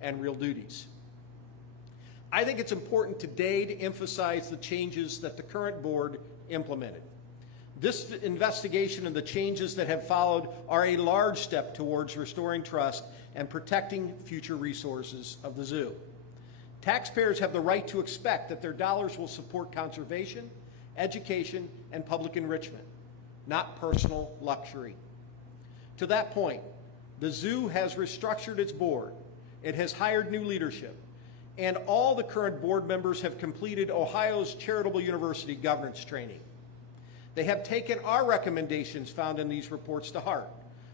and real duties. I think it's important today to emphasize the changes that the current board implemented. This investigation and the changes that have followed are a large step towards restoring trust and protecting future resources of the zoo. Taxpayers have the right to expect that their dollars will support conservation, education, and public enrichment, not personal luxury. To that point, the zoo has restructured its board, it has hired new leadership, and all the current board members have completed Ohio's Charitable University governance training. They have taken our recommendations found in these reports to heart.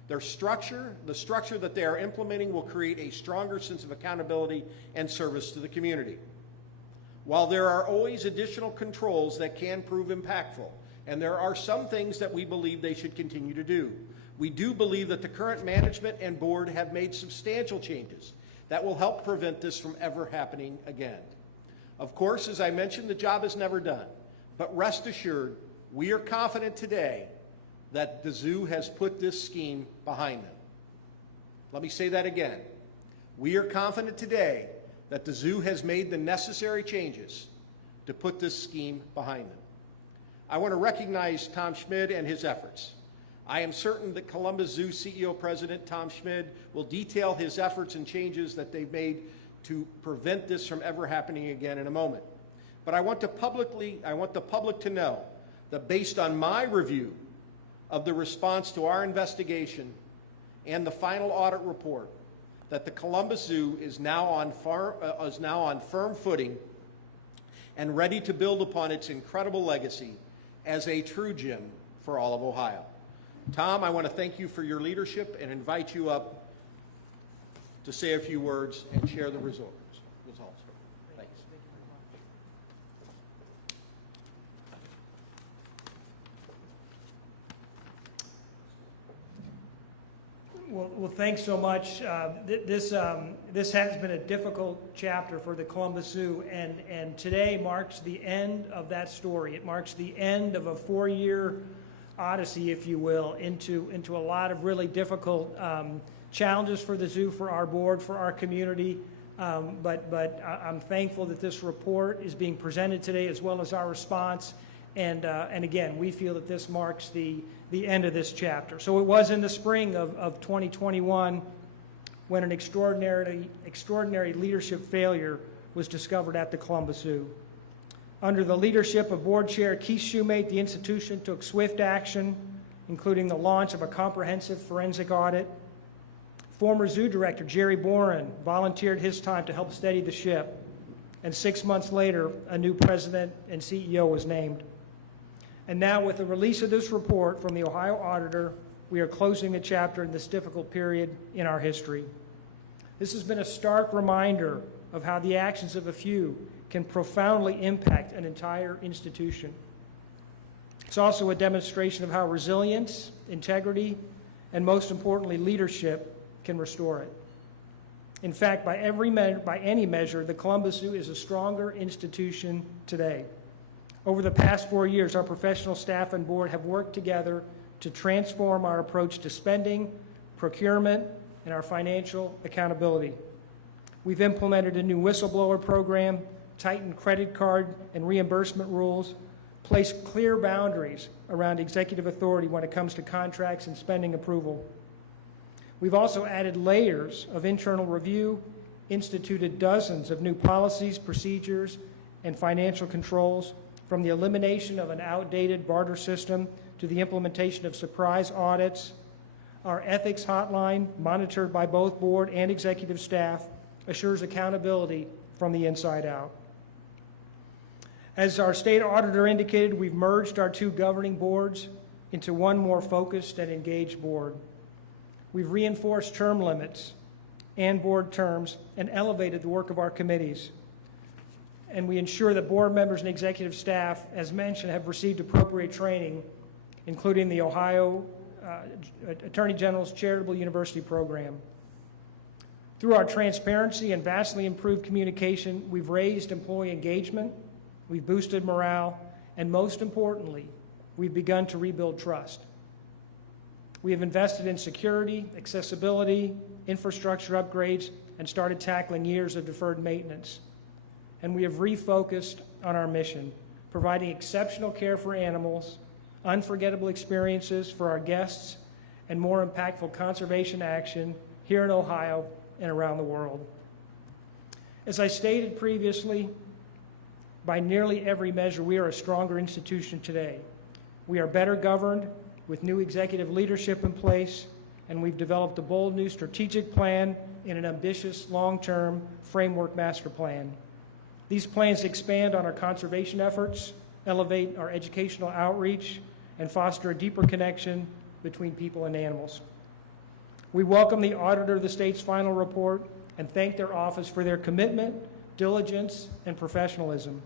The structure that they are implementing will create a stronger sense of accountability and service to the community. While there are always additional controls that can prove impactful, and there are some things that we believe they should continue to do, we do believe that the current management and board have made substantial changes that will help prevent this from ever happening again. Of course, as I mentioned, the job is never done, but rest assured, we are confident today that the zoo has put this scheme behind them. Let me say that again. We are confident today that the zoo has made the necessary changes to put this scheme behind them. I want to recognize Tom Schmid and his efforts. I am certain that Columbus Zoo CEO President Tom Schmid will detail his efforts and changes that they've made to prevent this from ever happening again in a moment. But I want the public to know that based on my review of the response to our investigation and the final audit report, that the Columbus Zoo is now on firm footing and ready to build upon its incredible legacy as a true gem for all of Ohio. Tom, I want to thank you for your leadership and invite you up to say a few words and share the results. Thanks. Well, thanks so much. This has been a difficult chapter for the Columbus Zoo, and today marks the end of that story. It marks the end of a 4-year odyssey, if you will, into a lot of really difficult challenges for the zoo, for our board, for our community. But I'm thankful that this report is being presented today, as well as our response. And again, we feel that this marks the end of this chapter. So it was in the spring of 2021 when an extraordinary leadership failure was discovered at the Columbus Zoo. Under the leadership of Board Chair Keith Shumate, the institution took swift action, including the launch of a comprehensive forensic audit. Former Zoo Director Jerry Boren volunteered his time to help steady the ship, and 6 months later, a new president and CEO was named. And now, with the release of this report from the Ohio Auditor, we are closing a chapter in this difficult period in our history. This has been a stark reminder of how the actions of a few can profoundly impact an entire institution. It's also a demonstration of how resilience, integrity, and most importantly, leadership can restore it. In fact, by any measure, the Columbus Zoo is a stronger institution today. Over the past 4 years, our professional staff and board have worked together to transform our approach to spending, procurement, and our financial accountability. We've implemented a new whistleblower program, tightened credit card and reimbursement rules, placed clear boundaries around executive authority when it comes to contracts and spending approval. We've also added layers of internal review, instituted dozens of new policies, procedures, and financial controls, from the elimination of an outdated barter system to the implementation of surprise audits. Our ethics hotline, monitored by both board and executive staff, assures accountability from the inside out. As our state auditor indicated, we've merged our 2 governing boards into one more focused and engaged board. We've reinforced term limits and board terms and elevated the work of our committees. And we ensure that board members and executive staff, as mentioned, have received appropriate training, including the Ohio Attorney General's Charitable University Program. Through our transparency and vastly improved communication, we've raised employee engagement, we've boosted morale, and most importantly, we've begun to rebuild trust. We have invested in security, accessibility, infrastructure upgrades, and started tackling years of deferred maintenance. And we have refocused on our mission, providing exceptional care for animals, unforgettable experiences for our guests, and more impactful conservation action here in Ohio and around the world. As I stated previously, by nearly every measure, we are a stronger institution today. We are better governed with new executive leadership in place, and we've developed a bold new strategic plan and an ambitious long-term framework master plan. These plans expand on our conservation efforts, elevate our educational outreach, and foster a deeper connection between people and animals. We welcome the auditor of the state's final report and thank their office for their commitment, diligence, and professionalism.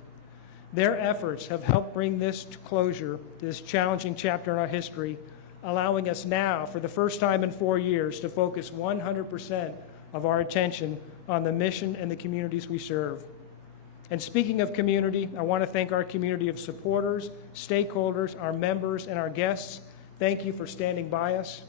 Their efforts have helped bring this to closure, this challenging chapter in our history, allowing us now, for the first time in 4 years, to focus 100% of our attention on the mission and the communities we serve. And speaking of community, I want to thank our community of supporters, stakeholders, our members, and our guests. Thank you for standing by us.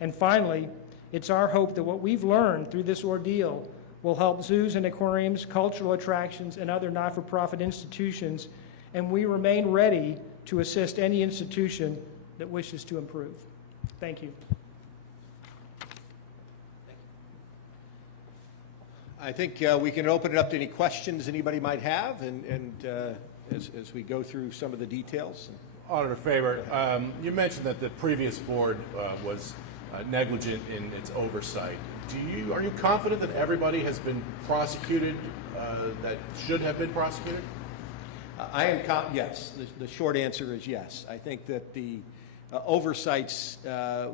And finally, it's our hope that what we've learned through this ordeal will help zoos and aquariums, cultural attractions, and other not-for-profit institutions, and we remain ready to assist any institution that wishes to improve. Thank you. I think we can open it up to any questions anybody might have, and as we go through some of the details. Auditor Faber, you mentioned that the previous board was negligent in its oversight. Are you confident that everybody has been prosecuted that should have been prosecuted? Yes. The short answer is yes. I think that the oversights,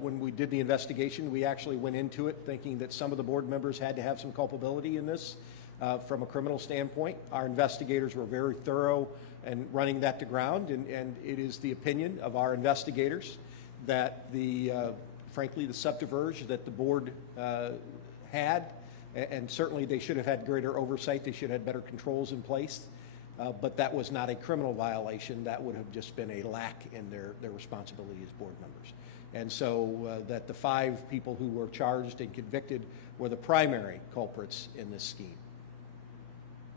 when we did the investigation, we actually went into it thinking that some of the board members had to have some culpability in this from a criminal standpoint. Our investigators were very thorough in running that to ground, and it is the opinion of our investigators that frankly, the subterfuge that the board had, and certainly they should have had greater oversight, they should have had better controls in place, but that was not a criminal violation. That would have just been a lack in their responsibility as board members. And so that the 5 people who were charged and convicted were the primary culprits in this scheme.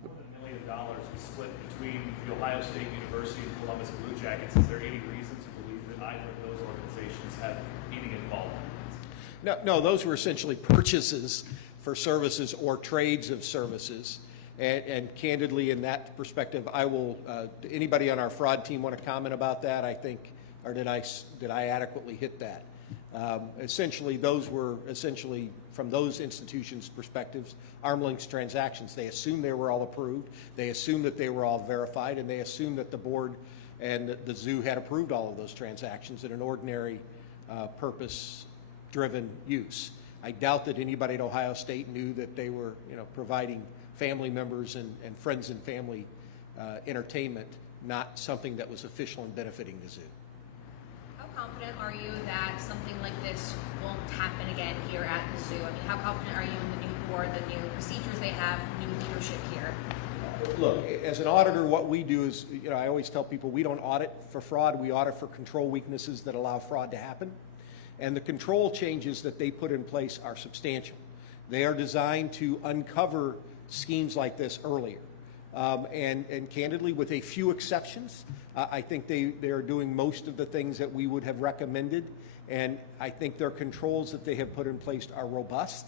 More than $1 million was split between the Ohio State University and Columbus Blue Jackets. Is there any reason to believe that either of those organizations have any involvement? No, those were essentially purchases for services or trades of services. And candidly, in that perspective, I will. Anybody on our fraud team want to comment about that? I think, or did I adequately hit that? Essentially, those were from those institutions' perspectives, arm's length transactions. They assumed they were all approved. They assumed that they were all verified, and they assumed that the board and the zoo had approved all of those transactions in an ordinary purpose-driven use. I doubt that anybody at Ohio State knew that they were, providing family members and friends and family entertainment, not something that was official and benefiting the zoo. How confident are you that something like this won't happen again here at the zoo? I mean, how confident are you in the new board, the new procedures they have, new leadership here? Look, as an auditor, what we do is, I always tell people we don't audit for fraud, we audit for control weaknesses that allow fraud to happen. And the control changes that they put in place are substantial. They are designed to uncover schemes like this earlier. And candidly, with a few exceptions, I think they are doing most of the things that we would have recommended. And I think their controls that they have put in place are robust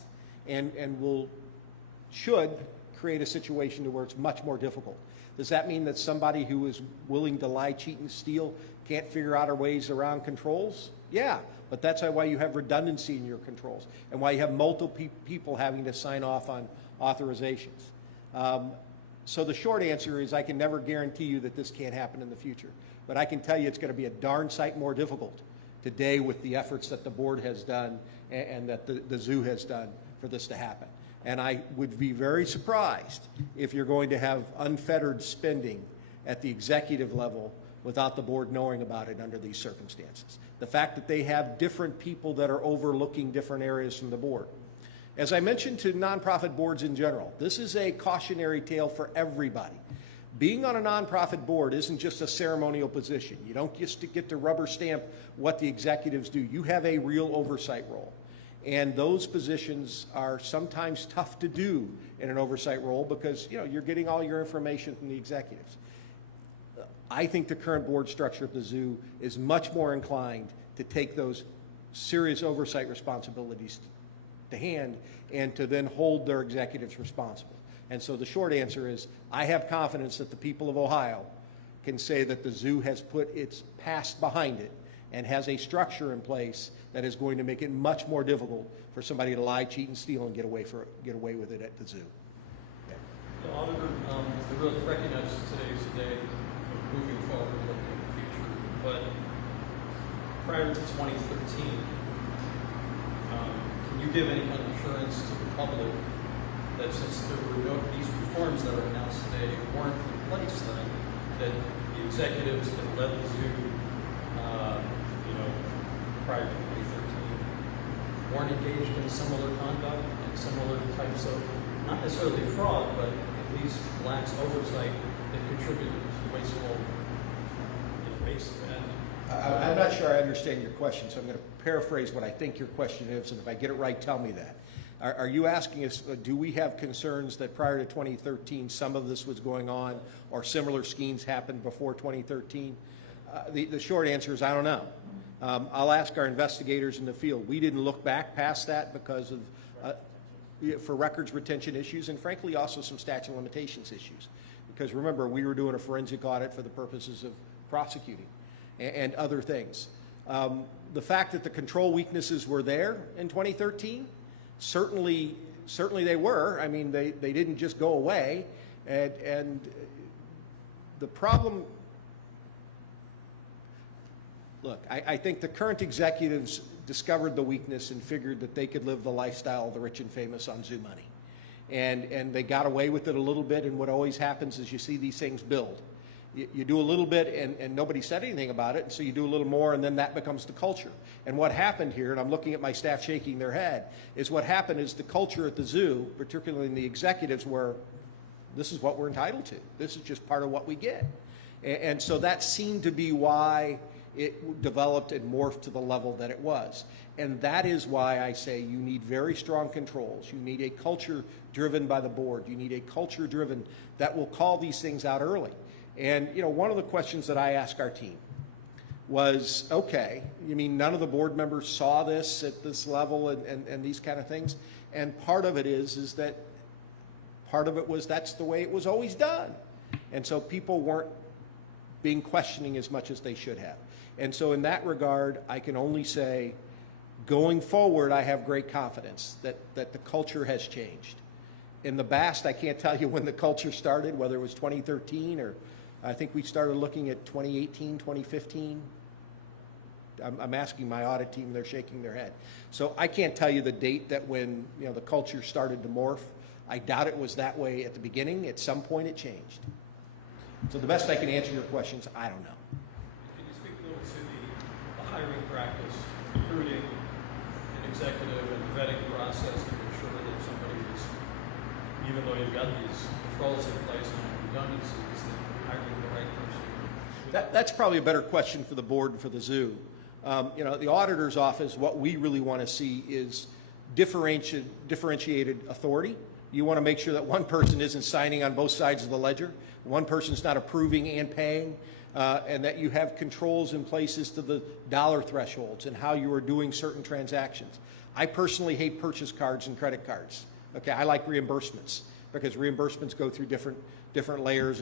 and should create a situation to where it's much more difficult. Does that mean that somebody who is willing to lie, cheat, and steal can't figure out ways around controls? Yeah, but that's why you have redundancy in your controls and why you have multiple people having to sign off on authorizations. So the short answer is I can never guarantee you that this can't happen in the future, but I can tell you it's going to be a darn sight more difficult today with the efforts that the board has done and that the zoo has done for this to happen. And I would be very surprised if you're going to have unfettered spending at the executive level without the board knowing about it under these circumstances. The fact that they have different people that are overlooking different areas from the board. As I mentioned to nonprofit boards in general, this is a cautionary tale for everybody. Being on a nonprofit board isn't just a ceremonial position. You don't just get to rubber stamp what the executives do. You have a real oversight role. And those positions are sometimes tough to do in an oversight role because, you know, you're getting all your information from the executives. I think the current board structure at the zoo is much more inclined to take those serious oversight responsibilities to hand and to then hold their executives responsible. And so the short answer is, I have confidence that the people of Ohio can say that the zoo has put its past behind it and has a structure in place that is going to make it much more difficult for somebody to lie, cheat, and steal and get away with it at the zoo. The auditor, the recognizes today's the day of moving forward, looking at the future. But prior to 2013, can you give any kind of assurance to the public that since there were these reforms that are announced today weren't in place then, that the executives that led the zoo, prior to 2013, weren't engaged in similar conduct and similar types of, not necessarily fraud, but at least lax oversight that contributed to wasteful waste and I'm not sure I understand your question, so I'm going to paraphrase what I think your question is, and if I get it right, tell me that. Are you asking us, do we have concerns that prior to 2013 some of this was going on or similar schemes happened before 2013? The short answer is I don't know. I'll ask our investigators in the field. We didn't look back past that because of, for records retention issues and frankly also some statute of limitations issues. Because remember, we were doing a forensic audit for the purposes of prosecuting and other things. The fact that the control weaknesses were there in 2013, certainly they were. I mean, they didn't just go away. And the problem, look, I think the current executives discovered the weakness and figured that they could live the lifestyle of the rich and famous on zoo money. And they got away with it a little bit, and what always happens is you see these things build. You do a little bit and nobody said anything about it, and so you do a little more and then that becomes the culture. And what happened here, and I'm looking at my staff shaking their head, is what happened is the culture at the zoo, particularly in the executives, were this is what we're entitled to. This is just part of what we get. And so that seemed to be why it developed and morphed to the level that it was. And that is why I say you need very strong controls. You need a culture driven by the board. You need a culture driven that will call these things out early. And, you know, one of the questions that I asked our team was, okay, you mean none of the board members saw this at this level and these kind of things? And part of it is that part of it was that's the way it was always done. And so people weren't being questioning as much as they should have. And so in that regard, I can only say, going forward, I have great confidence that the culture has changed. In the past, I can't tell you when the culture started, whether it was 2013 or I think we started looking at 2018, 2015. I'm asking my audit team, they're shaking their head. So I can't tell you the date that when the culture started to morph. I doubt it was that way at the beginning. At some point it changed. So the best I can answer your questions, I don't know. Can you speak a little to the hiring practice, recruiting an executive and the vetting process to ensure that somebody is, even though you've got these controls in place and redundancies, that you're hiring the right person? That's probably a better question for the board and for the zoo. The auditor's office, what we really want to see is differentiated authority. You want to make sure that one person isn't signing on both sides of the ledger, one person's not approving and paying, and that you have controls in place as to the dollar thresholds and how you are doing certain transactions. I personally hate purchase cards and credit cards. Okay, I like reimbursements because reimbursements go through different layers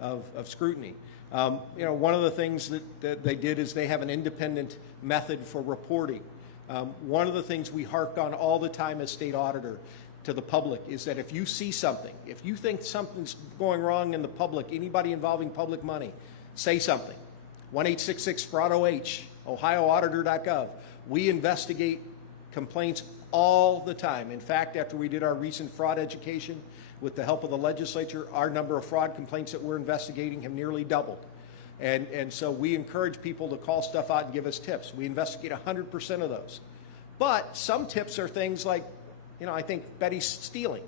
of scrutiny. One of the things that they did is they have an independent method for reporting. One of the things we hark on all the time as state auditor to the public is that if you see something, if you think something's going wrong in the public, anybody involving public money, say something. 1-866-FRAUD-OH, ohioauditor.gov. We investigate complaints all the time. In fact, after we did our recent fraud education, with the help of the legislature, our number of fraud complaints that we're investigating have nearly doubled. And so we encourage people to call stuff out and give us tips. We investigate 100% of those. But some tips are things like, I think Betty's stealing.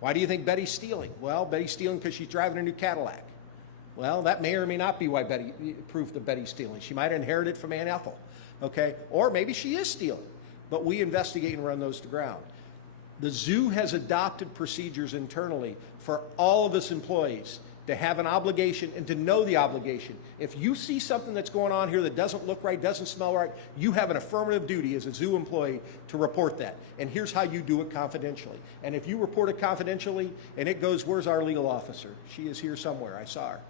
Why do you think Betty's stealing? Well, Betty's stealing because she's driving a new Cadillac. Well, that may or may not be why proof that Betty's stealing. She might have inherited from Aunt Ethel, okay? Or maybe she is stealing. but we investigate and run those to ground. The zoo has adopted procedures internally for all of its employees to have an obligation and to know the obligation. If you see something that's going on here that doesn't look right, doesn't smell right, you have an affirmative duty as a zoo employee to report that. And here's how you do it confidentially. And if you report it confidentially and it goes, where's our legal officer? She is here somewhere. I saw her.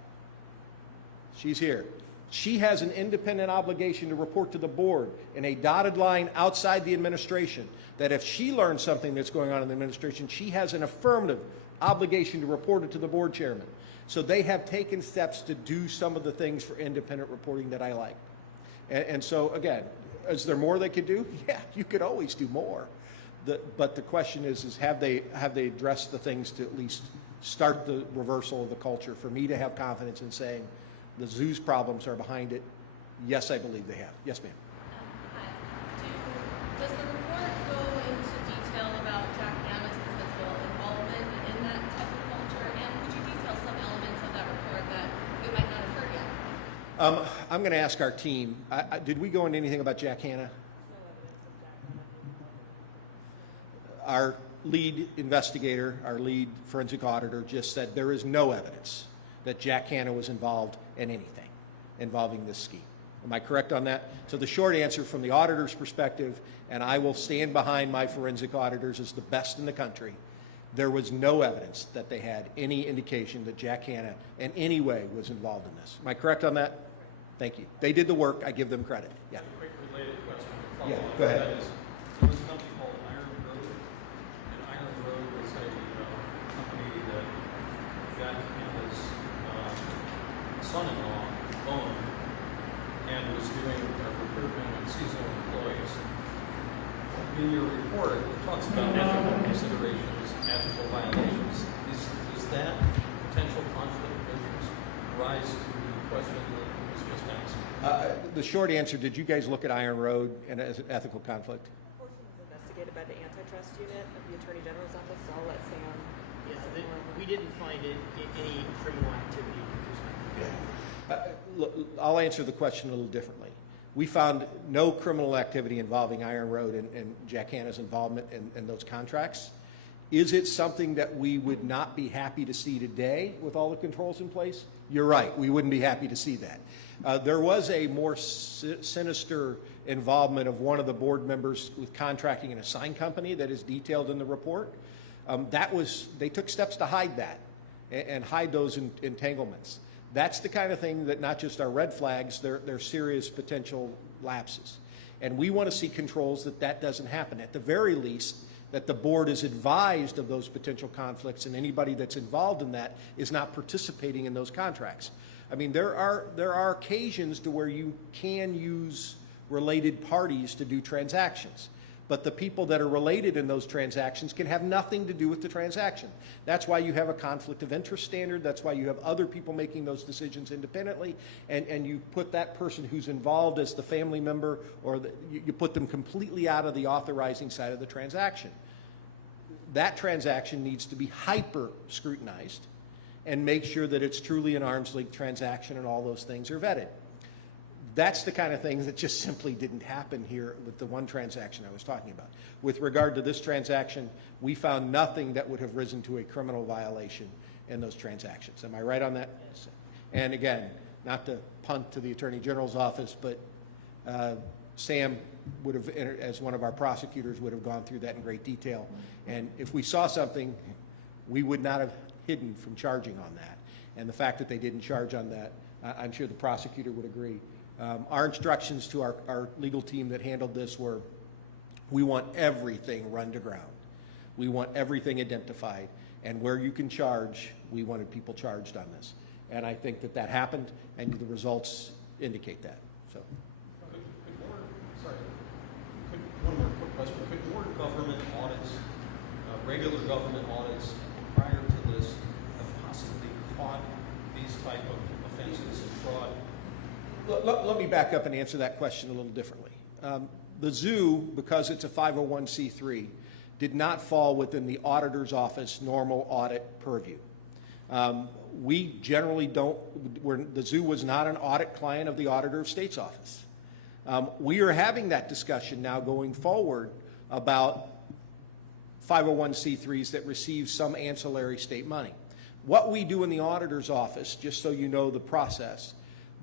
She's here. She has an independent obligation to report to the board in a dotted line outside the administration that if she learns something that's going on in the administration, she has an affirmative obligation to report it to the board chairman. So they have taken steps to do some of the things for independent reporting that I like. And so, again, is there more they could do? Yeah, you could always do more. But the question is have they addressed the things to at least start the reversal of the culture for me to have confidence in saying the zoo's problems are behind it? Yes, I believe they have. Yes, ma'am. Hi. Does the report go into detail about Jack Hanna's potential involvement in that type of culture? And could you detail some elements of that report that we might not have heard yet? I'm going to ask our team. Did we go into anything about Jack Hanna? Our lead investigator, our lead forensic auditor just said there is no evidence that Jack Hanna was involved in anything involving this scheme. Am I correct on that? So the short answer from the auditor's perspective, and I will stand behind my forensic auditors as the best in the country, there was no evidence that they had any indication that Jack Hanna in any way was involved in this. Am I correct on that? Thank you. They did the work. I give them credit. Yeah. Quick related question. to Yeah, follow up. go ahead. That is, there was a company called Iron Road, and Iron Road was a company that Jack Hanna's son-in-law owned and was doing recruitment of seasonal employees. In your report, it talks about ethical considerations, ethical violations. Is that potential conflict of interest rise to the question that was just asked? The short answer, did you guys look at Iron Road and as an ethical conflict? Portion was investigated by the antitrust unit of the Attorney General's office, so I'll let Sam. We didn't find any criminal activity with respect to that. Look, I'll answer the question a little differently. We found no criminal activity involving Iron Road and Jack Hanna's involvement in those contracts. Is it something that we would not be happy to see today with all the controls in place? You're right, we wouldn't be happy to see that. There was a more sinister involvement of one of the board members with contracting in a sign company that is detailed in the report. They took steps to hide that and hide those entanglements. That's the kind of thing that not just are red flags, they're serious potential lapses. And we want to see controls that doesn't happen. At the very least, that the board is advised of those potential conflicts and anybody that's involved in that is not participating in those contracts. I mean, there are occasions to where you can use related parties to do transactions. But the people that are related in those transactions can have nothing to do with the transaction. That's why you have a conflict of interest standard. That's why you have other people making those decisions independently. And you put that person who's involved as the family member, or you put them completely out of the authorizing side of the transaction. That transaction needs to be hyper scrutinized and make sure that it's truly an arm's length transaction and all those things are vetted. That's the kind of thing that just simply didn't happen here with the one transaction I was talking about. With regard to this transaction, we found nothing that would have risen to a criminal violation in those transactions. Am I right on that? Yes. And again, not to punt to the Attorney General's office, but Sam would have, as one of our prosecutors, would have gone through that in great detail. And if we saw something, we would not have hidden from charging on that. And the fact that they didn't charge on that, I'm sure the prosecutor would agree. Our instructions to our legal team that handled this were, we want everything run to ground. We want everything identified. And where you can charge, we wanted people charged on this. And I think that happened, and the results indicate that. So. One more quick question. Could more government audits, regular government audits prior to this have possibly caught these type of offenses and fraud? Let me back up and answer that question a little differently. The zoo, because it's a 501c3, did not fall within the auditor's office normal audit purview. We generally don't, the zoo was not an audit client of the Auditor of State's office. We are having that discussion now going forward about 501c3s that receive some ancillary state money. What we do in the auditor's office, just so you know the process,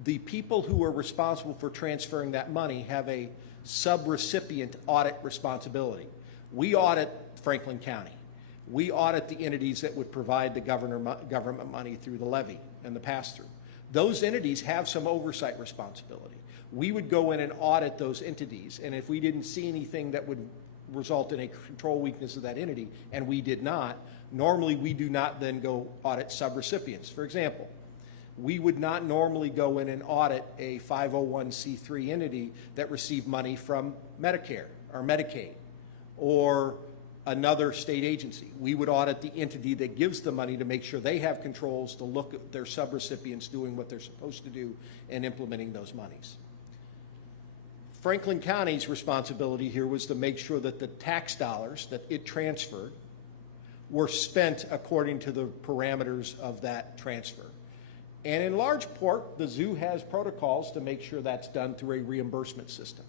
the people who are responsible for transferring that money have a sub-recipient audit responsibility. We audit Franklin County. We audit the entities that would provide the government money through the levy and the pass-through. Those entities have some oversight responsibility. We would go in and audit those entities, and if we didn't see anything that would result in a control weakness of that entity, and we did not, normally we do not then go audit subrecipients. For example, we would not normally go in and audit a 501c3 entity that received money from Medicare or Medicaid or another state agency. We would audit the entity that gives the money to make sure they have controls to look at their subrecipients doing what they're supposed to do and implementing those monies. Franklin County's responsibility here was to make sure that the tax dollars that it transferred were spent according to the parameters of that transfer. And in large part, the zoo has protocols to make sure that's done through a reimbursement system.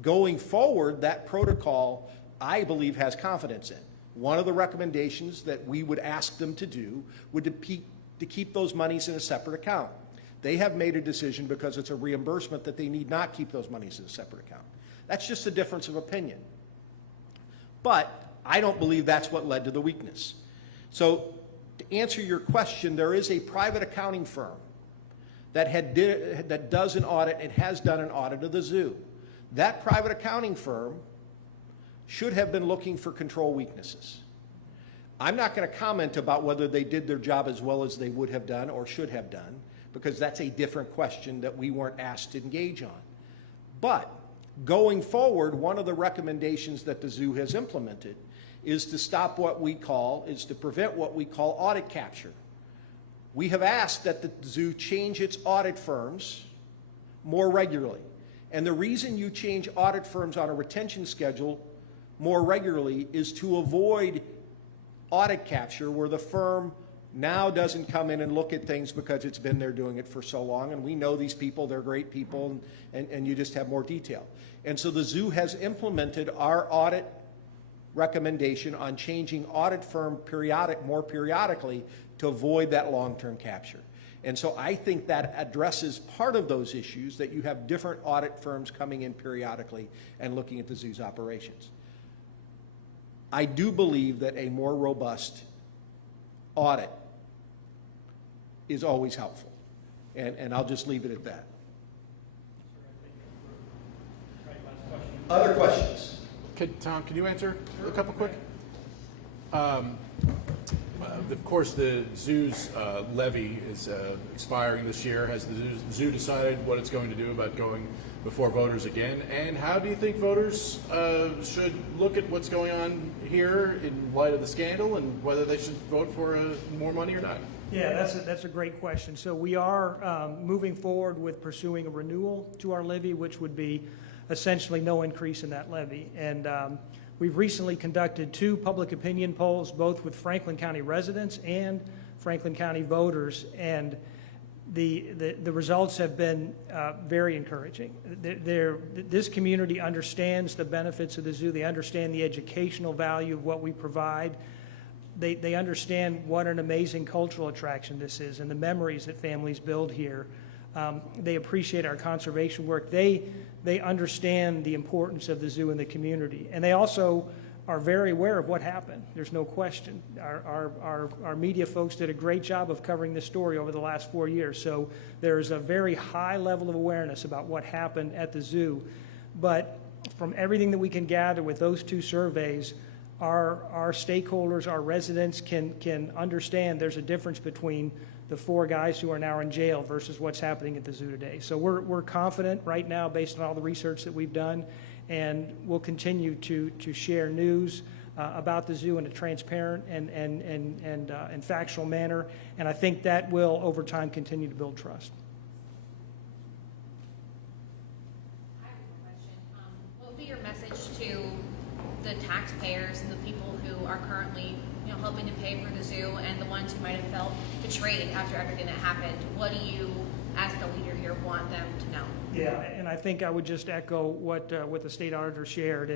Going forward, that protocol, I believe, has confidence in. One of the recommendations that we would ask them to do would to keep those monies in a separate account. They have made a decision because it's a reimbursement that they need not keep those monies in a separate account. That's just a difference of opinion. But I don't believe that's what led to the weakness. So to answer your question, there is a private accounting firm that does an audit and has done an audit of the zoo. That private accounting firm should have been looking for control weaknesses. I'm not going to comment about whether they did their job as well as they would have done or should have done, because that's a different question that we weren't asked to engage on. But going forward, one of the recommendations that the zoo has implemented is to prevent what we call audit capture. We have asked that the zoo change its audit firms more regularly. And the reason you change audit firms on a retention schedule more regularly is to avoid audit capture, where the firm now doesn't come in and look at things because it's been there doing it for so long, and we know these people, they're great people, and you just have more detail. And so the zoo has implemented our audit recommendation on changing audit firm more periodically to avoid that long-term capture. And so I think that addresses part of those issues, that you have different audit firms coming in periodically and looking at the zoo's operations. I do believe that a more robust audit is always helpful, and I'll just leave it at that. Other questions? Tom, can you answer a couple quick? Of course, the zoo's levy is expiring this year. Has the zoo decided what it's going to do about going before voters again? And how do you think voters should look at what's going on here in light of the scandal, and whether they should vote for more money or not? Yeah, that's a great question. So we are moving forward with pursuing a renewal to our levy, which would be essentially no increase in that levy. And we've recently conducted 2 public opinion polls, both with Franklin County residents and Franklin County voters, and the results have been very encouraging. This community understands the benefits of the zoo. They understand the educational value of what we provide. They understand what an amazing cultural attraction this is and the memories that families build here. They appreciate our conservation work. They understand the importance of the zoo in the community. And they also are very aware of what happened. There's no question. Our media folks did a great job of covering this story over the last 4 years. So there's a very high level of awareness about what happened at the zoo. But from everything that we can gather with those 2 surveys, our stakeholders, our residents can understand there's a difference between the 4 guys who are now in jail versus what's happening at the zoo today. So we're confident right now, based on all the research that we've done, and we'll continue to share news about the zoo in a transparent and factual manner. And I think that will, over time, continue to build trust. I have a question. What would be your message to the taxpayers and the people who are currently, helping to pay for the zoo, and the ones who might have felt betrayed after everything that happened? What do you, as the leader here, want them to know? Yeah, and I think I would just echo what the state auditor shared.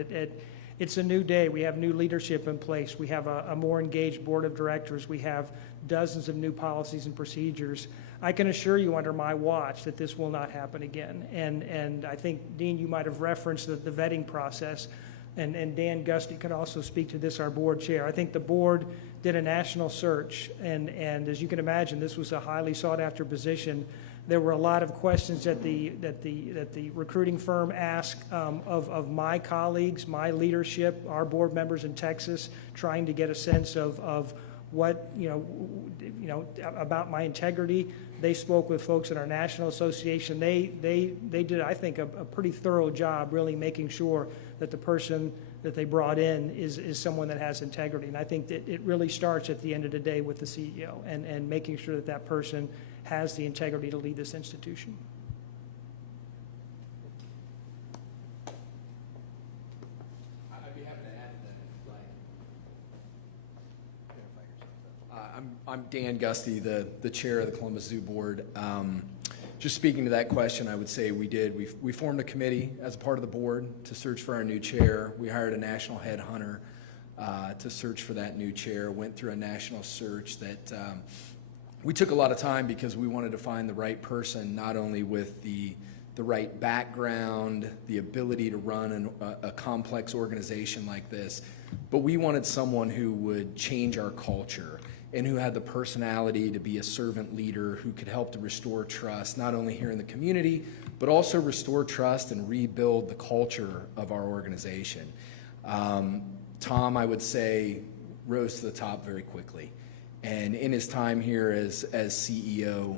It's a new day. We have new leadership in place. We have a more engaged board of directors. We have dozens of new policies and procedures. I can assure you under my watch that this will not happen again. And I think, Dean, you might have referenced the vetting process, and Dan Gusty could also speak to this, our board chair. I think the board did a national search, and as you can imagine, this was a highly sought-after position. There were a lot of questions that the recruiting firm asked of my colleagues, my leadership, our board members in Texas, trying to get a sense of what about my integrity. They spoke with folks in our national association. They did, I think, a pretty thorough job, really making sure that the person that they brought in is someone that has integrity. And I think that it really starts at the end of the day with the CEO and making sure that that person has the integrity to lead this institution. I'd be happy to add to that if you'd like. I'm Dan Gusty, the chair of the Columbus Zoo Board. Just speaking to that question, I would say we formed a committee as a part of the board to search for our new chair. We hired a national headhunter to search for that new chair, went through a national search that we took a lot of time because we wanted to find the right person, not only with the right background, the ability to run a complex organization like this, but we wanted someone who would change our culture and who had the personality to be a servant leader who could help to restore trust, not only here in the community, but also restore trust and rebuild the culture of our organization. Tom, I would say, rose to the top very quickly. And in his time here as CEO,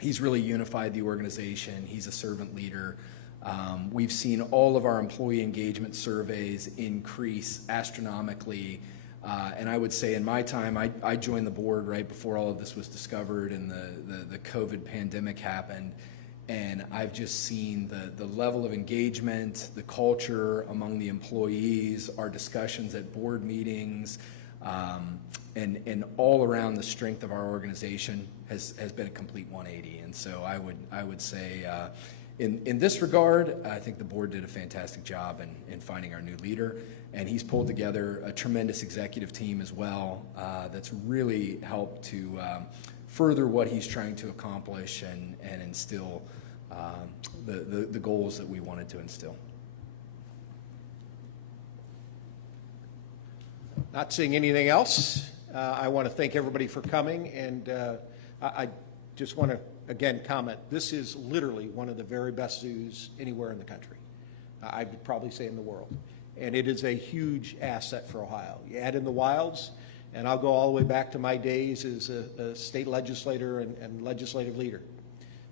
he's really unified the organization. He's a servant leader. We've seen all of our employee engagement surveys increase astronomically. And I would say in my time, I joined the board right before all of this was discovered and the COVID pandemic happened. And I've just seen the level of engagement, the culture among the employees, our discussions at board meetings, and all around the strength of our organization has been a complete 180. And so I would say in this regard, I think the board did a fantastic job in finding our new leader, and he's pulled together a tremendous executive team as well that's really helped to further what he's trying to accomplish and instill the goals that we wanted to instill. Not seeing anything else, I want to thank everybody for coming, and I just want to again comment, this is literally one of the very best zoos anywhere in the country. I would probably say in the world. And it is a huge asset for Ohio. You add in the wilds, and I'll go all the way back to my days as a state legislator and legislative leader.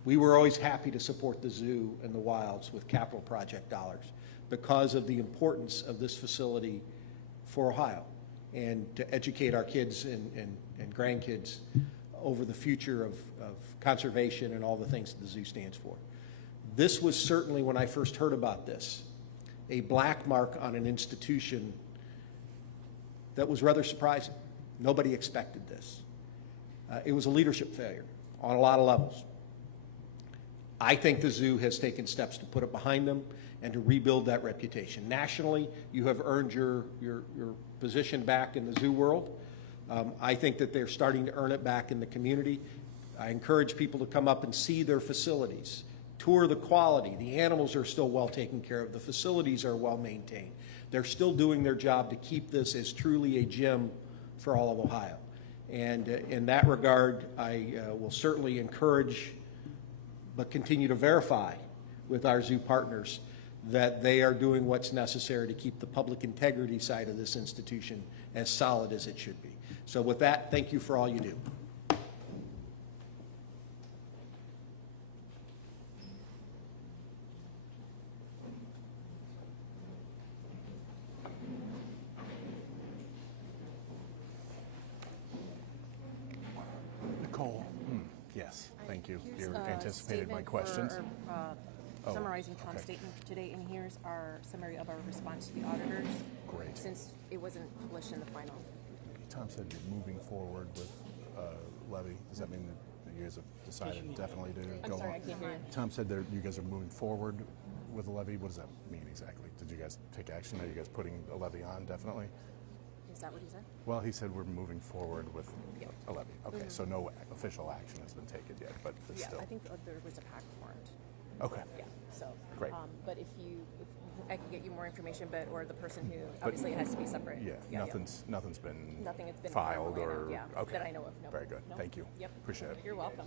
We were always happy to support the zoo and the wilds with capital project dollars because of the importance of this facility for Ohio and to educate our kids and grandkids over the future of conservation and all the things that the zoo stands for. This was certainly, when I first heard about this, a black mark on an institution that was rather surprising. Nobody expected this. It was a leadership failure on a lot of levels. I think the zoo has taken steps to put it behind them and to rebuild that reputation. Nationally, you have earned your position back in the zoo world. I think that they're starting to earn it back in the community. I encourage people to come up and see their facilities, tour the quality. The animals are still well taken care of. The facilities are well maintained. They're still doing their job to keep this as truly a gem for all of Ohio. And in that regard, I will certainly encourage, but continue to verify with our zoo partners that they are doing what's necessary to keep the public integrity side of this institution as solid as it should be. So with that, thank you for all you do. Nicole. Yes, thank you. You Here's a anticipated my statement questions. for, summarizing Tom's statement for today, and here's our summary of our response to the auditors. Great. Since it wasn't published in the final. Tom said you're moving forward with levy. Does that mean that You guys have decided definitely to I'm go sorry, I on. can't hear you. Tom said that you guys are moving forward with a levy. What does that mean exactly? Did you guys take action? Are you guys putting a levy on definitely? Is that what he said? Well, he said we're moving forward with Yep. a levy. Okay, so no official action has been taken yet, but it's Yeah, still. I think there was a pact warrant. Okay. Yeah, so. Great. But if I can get you more information, or the person who, obviously it has to be separate. Yeah, nothing's been Nothing has been filed formally or, announced, yeah, okay. that I know of, no. Very good. No. Thank you. Yep. Appreciate it. You're welcome.